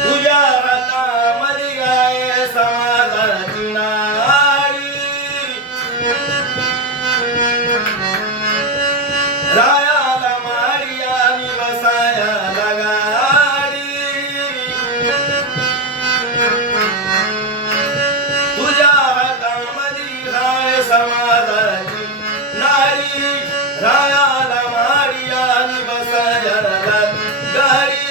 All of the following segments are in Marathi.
तुझ्या हातामध्ये आहे समाधानाची नाडी रायाला माडी आणि बसायाला गाडी तुझ्या हातामध्ये आहे समाधानाची नाडी रायाला माडी आणि बसायाला गाडी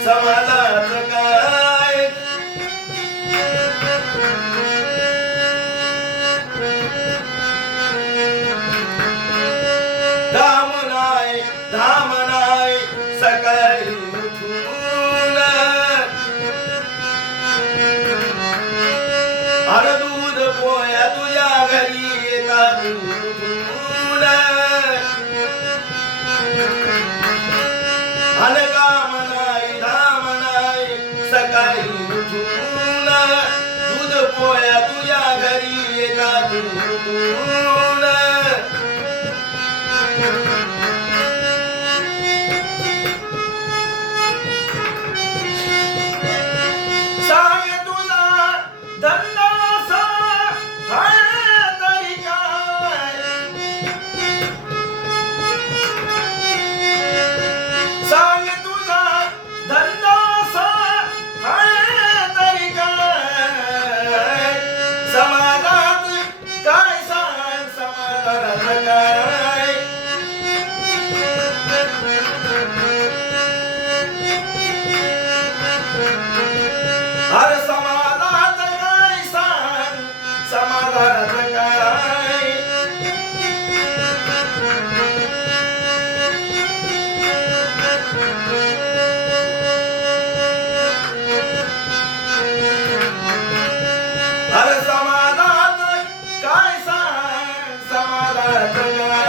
समाधान काय धाम नाही सकाळी उठून अरे दूध पोया तुझ्या घरी येतात उठून अरे काम नाही धाम नाही सकाळी उठून दूध पोया तुझ्या घरी येतात उठून सांग तुला धंदा तरी काय सांग तुला धंदा तरी काय समाधान काय सांग समाधान काय अरे समाधान काय सांग समाधान काय अरे समाधान काय सांग समाधान काय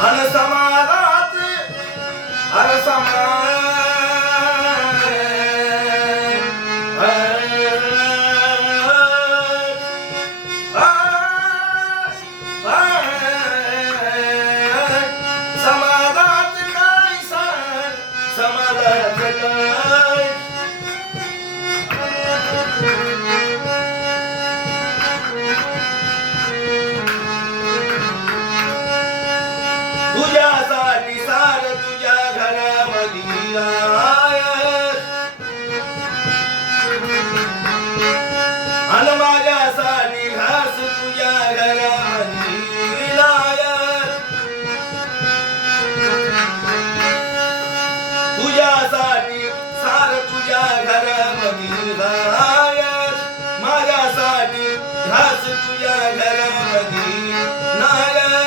अन समाजात अरे समाज समाजात काय सण समाजात काय तुझ्यासाठी सार तुझ्या घरामध्ये आयत अन माझ्यासाठी घास तुझ्या घरामध्ये लायत तुझ्यासाठी सार तुझ्या घरामध्ये लायत माझ्यासाठी घास तुझ्या घरामध्ये नायत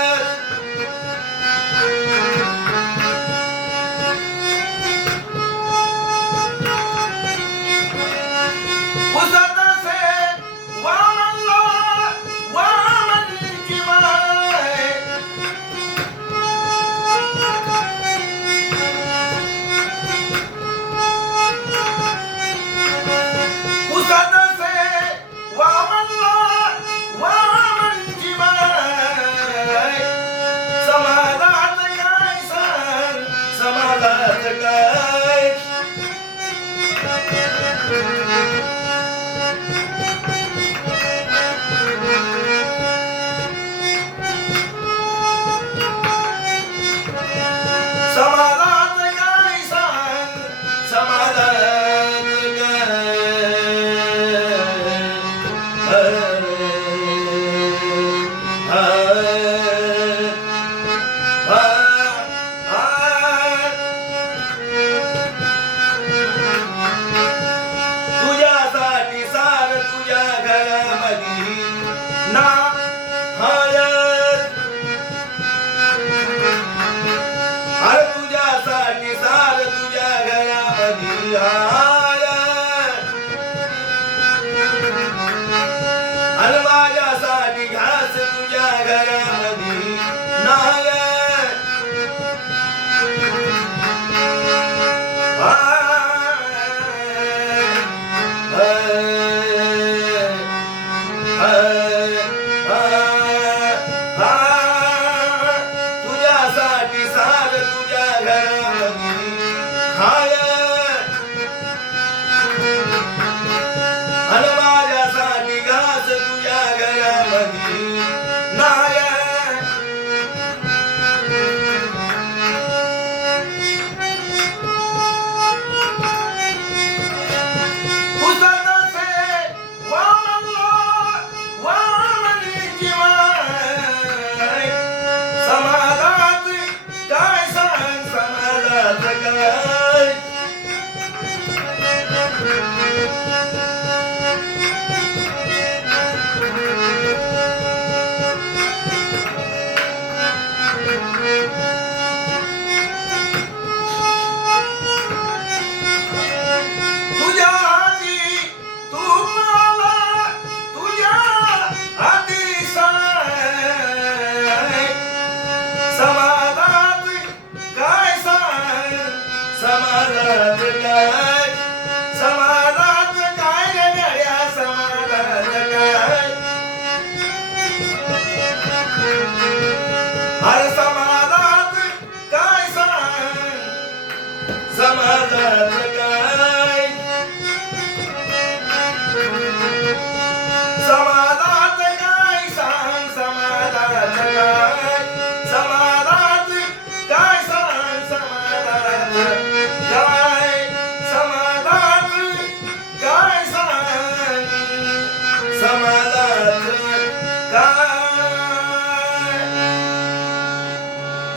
तुझ्यासाठी सार तुझ्या घरामध्ये ना हयत अरे तुझ्यासाठी सार तुझ्या घरामध्ये हयत अरे माझ्यासाठी घास तुझ्या घरामध्ये नायत तुझ्यासाठी सार तुझ्या घरामध्ये हयत अन माझ्यासाठी घास तुझ्या घरामध्ये नायत समाजात काय सण समाजात काय तुझ्या हाती तू मला तुझ्या हाती समाजात काय सण समाजात